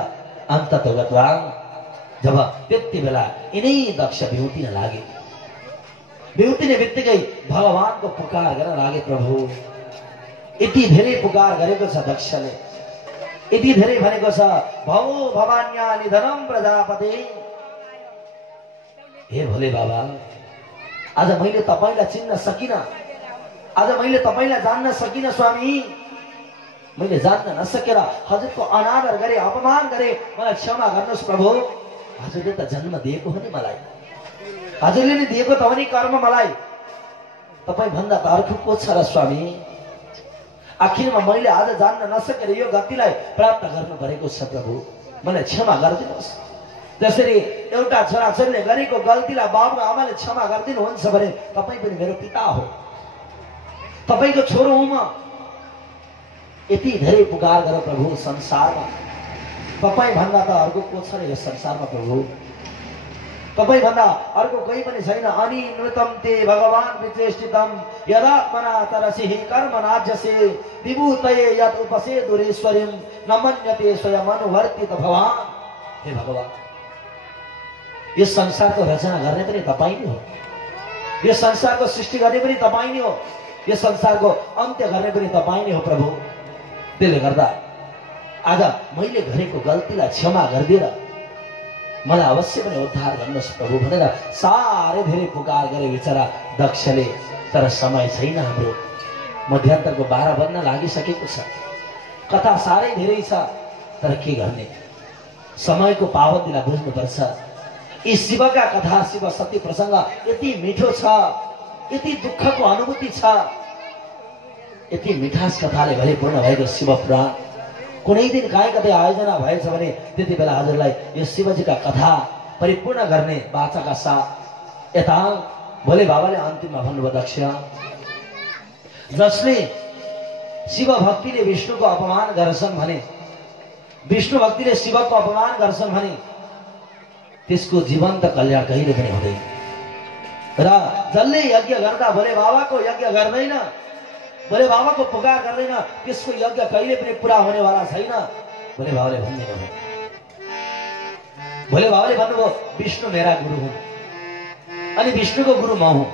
अन्ततगतवा जब त्यति बेला यिनै दक्ष बिउतिन लागे। बिउतिने बित्तिकै भगवानको पुकार गर्न लागे। प्रभु यति धेरै पुकार गरेको छ दक्षले, यति धेरै भनेको छ भवो भवान्या निधनम प्रजापति। हे भोले बाबा आज मैले तपाईलाई चिन्न सकिन, आज मैले तपाईलाई जान्न सकिन स्वामी। मैले जान्न नसकेर हजुरको अनादर गरे, अपमान गरे, मलाई क्षमा गर्नुहोस् प्रभु। हजुरले त जन्म दिएको हो नि मलाई, हजुरले नि दिएको त हो नि कर्म मलाई, तपाईँ भन्दा त अर्को को छ र स्वामी? आखिरमा मैले आज जान्न नसकेर यो गतिलाई प्राप्त गर्नु परेको छ प्रभु, मलाई क्षमा गरिदिनुहोस्। जसरी एउटा छोराछोरीले गरेको गल्तीलाई बाबु आमाले क्षमा गरिदिनुहुन्छ भने तपाईँ पनि मेरो पिता हो, तपाईँको छोरो हुँ म। यति धेरै पुकार गर प्रभु संसारमा, तपाईँ भन्दा त अर्को को छ र यो संसारमा प्रभु? तपाईँ भन्दा अर्को कोही पनि छैन। अनि नृतम ते भगवान विचेष्टितम यदात्मना तरसिहि कर्म नाज्यसे विभूतये यत् उपसे दुरेश्वरीम न मन्यते स्वयं अनुवर्तित भवान। हे भगवान, यस संसारको रचना गर्ने पनि तपाईँ नै हो, यस संसारको सृष्टि गर्ने पनि तपाईँ नै हो, यस संसारको अन्त्य गर्ने पनि तपाईँ नै हो प्रभु। त्यसले गर्दा आज मैले गरेको गल्तीलाई क्षमा गरिदिएर मलाई अवश्य पनि उद्धार गर्नुहोस् प्रभु भनेर साह्रै धेरै पुकार गरे बिचरा दक्षले। तर समय छैन, हाम्रो मध्यान्तरको 12 बज्न लागिसकेको छ। कथा साह्रै धेरै छ, तर के गर्ने, समयको पाबन्दीलाई बुझ्नुपर्छ। यी शिवका कथा, शिव सती प्रसङ्ग यति मिठो छ, यति दुःखको अनुभूति छ, यति मिठास कथाले भरिपूर्ण भएको शिव पुराण कुनै दिन कहीँ कतै आयोजना भएछ भने त्यति बेला हजुरलाई यो शिवजीका कथा परिपूर्ण गर्ने बाचाका साथ यता भोले बाबाले अन्तिममा भन्नुभयो, दक्ष जसले शिव भक्तिले विष्णुको अपमान गर्छन् भने, विष्णु भक्तिले शिवको अपमान गर्छन् भने त्यसको जीवन त कल्याण कहिले पनि हुँदैन। र जसले यज्ञ गर्दा भोले बाबाको यज्ञ गर्दैन, भोले बाबाको पुकार गर्दैन, त्यसको यज्ञ कहिले पनि पूरा हुनेवाला छैन। भोले बाबाले भन्नुभयो, भोले बाबाले भन्नुभयो विष्णु मेरा गुरु हुन् अनि विष्णुको गुरु म हुँ।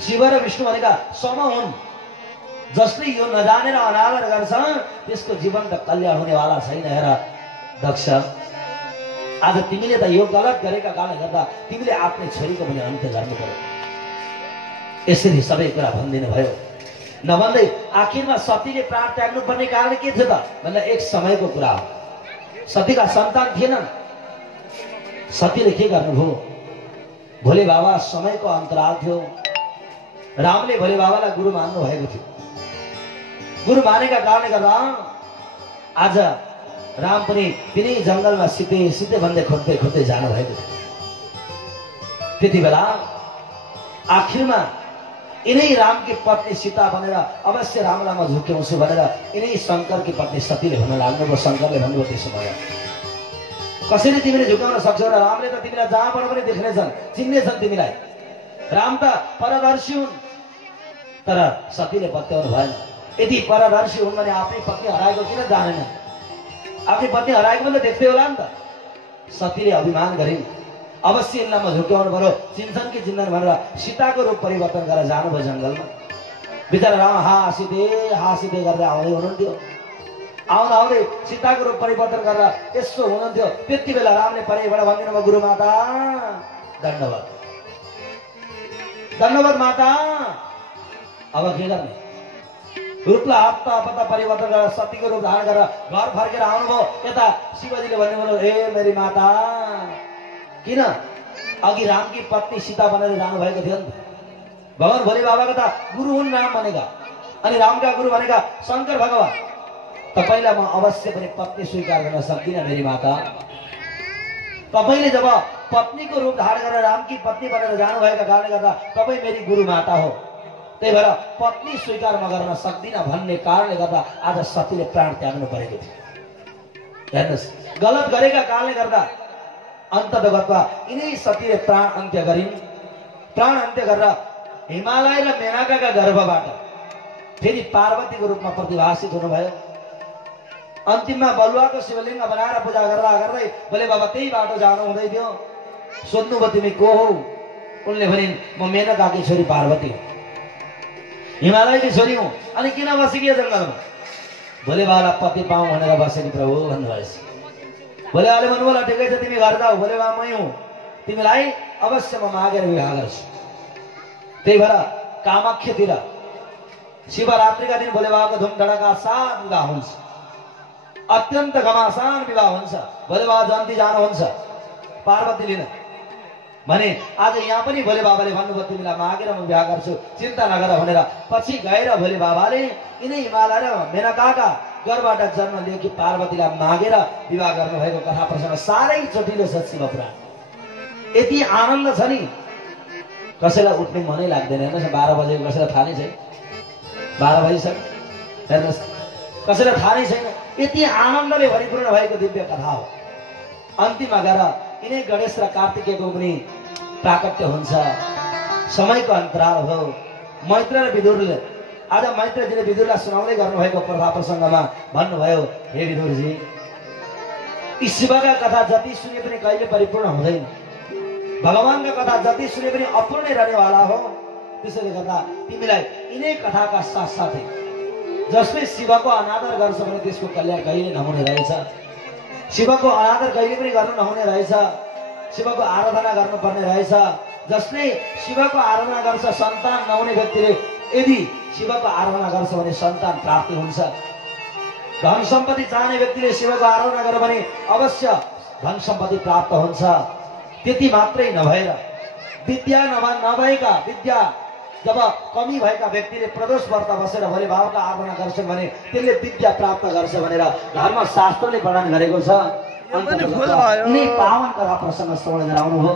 शिव र विष्णु भनेका सम हुन्। जसले यो नजानेर अनादर गर्छ त्यसको जीवन त कल्याण हुनेवाला छैन। हेर दक्ष, आज तिमीले त यो गलत गरेका कारणले गर्दा तिमीले आफ्नै छोरीको पनि अन्त्य गर्नु पर्यो। यसरी सबै कुरा भनिदिनु भयो। नभन्दै आखिरमा सतीले प्राण त्याग्नु पर्ने कारण के थियो त भन्दा एक समयको कुरा हो। सतीका सन्तान थिएनन्। सतीले के गर्नुभयो? भोले बाबा समयको अन्तराल थियो। रामले भोले बाबालाई गुरु मान्नु भएको थियो। गुरु मानेका कारणले गर्दा आज राम पनि तिनै जंगलमा सिधै भन्दै खोज्दै खोज्दै जानु भएको थियो। त्यति बेला आखिरमा यिनै रामकी पत्नी सीता भनेर अवश्य रामलाई म झुक्याउँछु भनेर यिनै शङ्करकी पत्नी सतीले भन्न लाग्नुभयो। शङ्करले भन्नुभयो त्यसो भए कसरी तिमीले झुकाउन सक्छौ र? रामले त तिमीलाई जहाँबाट पनि देख्नेछन्, चिन्नेछन् तिमीलाई। राम त परदर्शी हुन्। तर सतीले पत्याउनु भएन। यदि परदर्शी हुन् भने आफ्नै पत्नी हराएको किन जानेन? आफ्नै पत्नी हराएको पनि त देख्दै होला नि त। सतीले अभिमान गरिन्, अवश्य यिनलाई म झुक्याउनु पर्यो, चिन्छन् कि चिन्दैन भनेर सीताको रूप परिवर्तन गरेर जानुभयो जङ्गलमा। बिचरा राम हाँसिँदै गर्दै आउँदै हुनुहुन्थ्यो। आउँदै सीताको रूप परिवर्तन गरेर यसो हुनुहुन्थ्यो। त्यति बेला रामले परैबाट भनिदिनु भयो, गुरु माता दण्डवत, दण्डवत माता। अब के गर्ने? रूपलाई हत्ता परिवर्तन गरेर सतीको रूप धारण गरेर घर फर्केर आउनुभयो। यता शिवजीले भन्नुभयो, ए मेरी माता, किन अघि रामकी पत्नी सीता बनेर जानुभएको थियो नि? भगवान भोले बाबाको त गुरु हुन् राम भनेका, अनि रामका गुरु भनेका शङ्कर भगवान। तपाईलाई म अवश्य पनि पत्नी स्वीकार गर्न सक्दिनँ मेरी माता। तपाईले जब पत्नीको रूप धारण गरेर रामकी पत्नी बनेर जानुभएका कारणले गर्दा तपाईँ मेरी गुरु माता हो। त्यही भएर पत्नी स्वीकार म गर्न सक्दिनँ भन्ने कारणले गर्दा आज सतीले प्राण त्याग्नु परेको थियो। हेर्नुहोस्, गलत गरेका कारणले गर्दा अन्ततगतमा यिनै सतीले प्राण अन्त्य गरिन्। प्राण अन्त्य गरेर हिमालय र मेनकाका गर्भबाट फेरि पार्वतीको रूपमा प्रतिभासित हुनुभयो। अन्तिममा बलुवाको शिवलिङ्ग बनाएर पूजा गर्दै भोले बाबा त्यही बाटो जानु हुँदै थियो। सोध्नुभयो, तिमी को हौ? उनले भनिन्, म मेनकाकी छोरी पार्वती हो, हिमालयकी छोरी हुँ। अनि किन बसेकी जङ्गलमा? भोले बाबालाई पति पाऊँ भनेर बसेकी प्रभु भन्नुभएछ। भोले बाबाले भन्नुभयो, ठिकै छ, तिमी घर जाऊ, भोले बाबा मै हुँ, तिमीलाई अवश्य म मागेर विवाह गर्छु। त्यही भएर कामाख्यातिर शिवरात्रिका दिन भोले बाबाको धुमधडका साथ विवाह हुन्छ। अत्यन्त घमासान विवाह हुन्छ। भोले बाबा जयन्ती जानुहुन्छ पार्वती लिन भने आज यहाँ पनि भोले बाबाले भन्नुभयो, तिमीलाई मागेर म विवाह गर्छु, चिन्ता नगर भनेर। पछि गएर भोले बाबाले यिनै हिमालय र मेनकाका गर्भबाट जन्म लिएकी पार्वतीलाई मागेर विवाह गर्नुभएको कथा प्रसङ्ग साह्रै चोटिलो छ शिवपुराण। यति आनन्द छ नि, कसैलाई उठ्ने मनै लाग्दैन। हेर्नुहोस्, 12 बजे कसैलाई थाहा नै छैन, 12 बजिसक्यो। हेर्नुहोस्, कसैलाई थाहा नै छैन। यति आनन्दले भरिपूर्ण भएको दिव्य कथा हो। अन्तिममा गएर यिनै गणेश र कार्तिकेयको पनि प्राकट्य हुन्छ। समयको अन्तराल हो। मैत्र र विदुरले आज मैत्रजीले विदुरलाई सुनाउँदै गर्नुभएको कथा प्रसङ्गमा भन्नुभयो, हे विदुरजी, यी शिवका कथा जति सुने पनि कहिले परिपूर्ण हुँदैन। भगवानका कथा जति सुने पनि अपूर्णै रहनेवाला हो। त्यसैले गर्दा तिमीलाई यिनै कथाका साथसाथै जसले शिवको अनादर गर्छ भने त्यसको कल्याण कहिले नहुने रहेछ। शिवको अनादर कहिले पनि गर्नु नहुने रहेछ। शिवको आराधना गर्नुपर्ने रहेछ। जसले शिवको आराधना गर्छ, सन्तान नहुने व्यक्तिले यदि शिवको आराधना गर्छ भने सन्तान प्राप्ति हुन्छ। धन सम्पत्ति चाहने व्यक्तिले शिवको आराधना गर्यो भने अवश्य धन सम्पत्ति प्राप्त हुन्छ। त्यति मात्रै नभएर विद्या नभएका, विद्या जब कमी भएका व्यक्तिले प्रदोष व्रत बसेर भोले बाबाको आराधना गर्छन् भने त्यसले विद्या प्राप्त गर्छ भनेर धर्मशास्त्रले वर्णन गरेको छ। पावन कथा प्रसङ्ग श्रवण गराउनु हो।